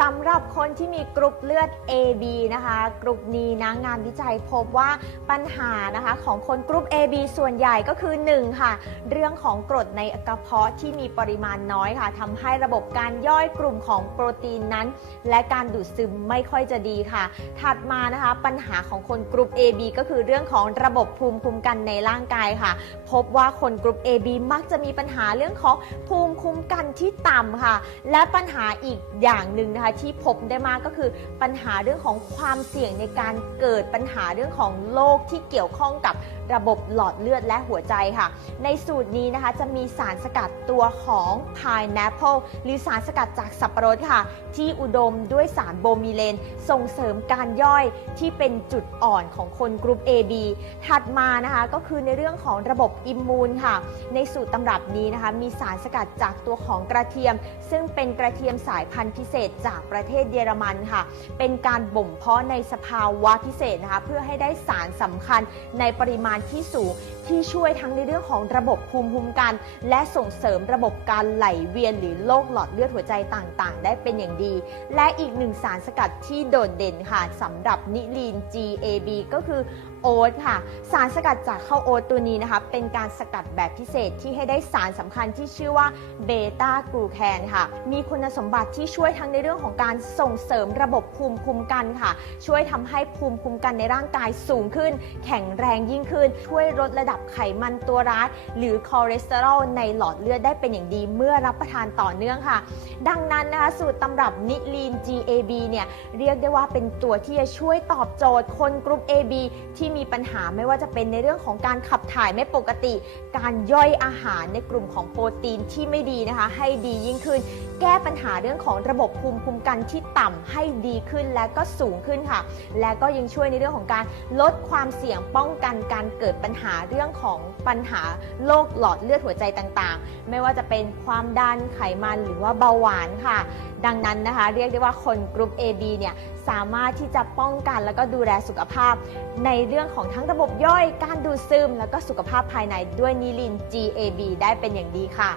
สำหรับคนที่มีกรุ๊ปเลือด AB นะคะกรุ๊ปนี้นะงานวิจัยพบว่าปัญหานะคะของคนกรุ๊ป AB ส่วนใหญ่ก็คือ 1 ค่ะ เรื่องของกรดในกระเพาะที่มีปริมาณน้อยค่ะทำให้ระบบการย่อยกลุ่มของโปรตีนนั้น และการดูดซึมไม่ค่อยจะดีค่ะ ถัดมานะคะปัญหาของคนกรุ๊ป AB ก็คือเรื่องของระบบภูมิคุ้มกันในร่างกายค่ะ พบว่าคนกรุ๊ป AB มักจะมีปัญหาเรื่องของภูมิคุ้มกันที่ต่ำค่ะ และปัญหาอีกอย่างหนึ่งนะคะที่พบได้มากก็คือปัญหาเรื่องของความเสี่ยงในการเกิดปัญหาเรื่องของโรคที่เกี่ยวข้องกับระบบหลอดเลือดและหัวใจค่ะ ในสูตรนี้นะคะจะมีสารสกัดตัวของ pineapple หรือสารสกัดจากสับปะรดค่ะ ที่อุดมด้วยสารโบมิเลน ส่งเสริมการย่อยที่เป็นจุดอ่อนของคนกรุ๊ป AB ถัดมานะคะก็คือในเรื่องของระบบอิมมูนค่ะ ในสูตรตำรับนี้นะคะมีสารสกัดจากตัวของกระเทียม ซึ่งเป็นกระเทียมสายพันธุ์พิเศษจากประเทศเยอรมันค่ะ เป็นการบ่มเพาะในสภาวะพิเศษนะคะ เพื่อให้ได้สารสำคัญในปริมาณที่สูงที่ช่วยทั้งในเรื่องของระบบภูมิคุ้มกัน และส่งเสริมระบบการไหลเวียนหรือโรคหลอดเลือดหัวใจต่างๆ ได้เป็นอย่างดี และอีกหนึ่งสารสกัดที่โดดเด่นค่ะสำหรับนิลีน GAB ก็คือ โอ๊ตค่ะ สารสกัดจากข้าวโอ๊ตตัวนี้นะคะ เป็นการสกัดแบบพิเศษที่ให้ได้สารสำคัญที่ชื่อว่าเบต้ากลูแคนค่ะ มีคุณสมบัติที่ช่วยทั้งในเรื่องของการส่งเสริมระบบภูมิคุ้มกันค่ะ ช่วยทำให้ภูมิคุ้มกันในร่างกายสูงขึ้น แข็งแรงยิ่งขึ้น ช่วยลดระดับไขมันตัวร้าย หรือคอเลสเตอรอลในหลอดเลือดได้เป็นอย่างดีเมื่อรับประทานต่อเนื่องค่ะ ดังนั้นนะคะสูตรตำรับนิลีน GAB เนี่ยเรียกได้ว่าเป็นตัวที่จะช่วยตอบโจทย์คนกลุ่ม AB ที่มีปัญหาไม่ว่าจะเป็นในเรื่องของการขับถ่ายไม่ปกติ การย่อยอาหารในกลุ่มของโปรตีนที่ไม่ดีนะคะ ให้ดียิ่งขึ้นแก้ปัญหาเรื่องของระบบภูมิคุ้มกันที่ต่ำให้ดีขึ้นและก็สูงขึ้นค่ะ และก็ยังช่วยในเรื่องของการลดความเสี่ยงป้องกันการเกิดปัญหาเรื่องของปัญหาโรคหลอดเลือดหัวใจต่างๆ ไม่ว่าจะเป็นความดันไขมันหรือว่าเบาหวานค่ะ ดังนั้นนะคะ เรียกได้ว่าคนกลุ่ม AB เนี่ยสามารถที่จะป้องกันแล้วก็ดูแลสุขภาพ ในเรื่องของทั้งระบบย่อย การดูดซึม แล้วก็สุขภาพภายในด้วยนิลิน GAB ได้เป็นอย่างดีค่ะ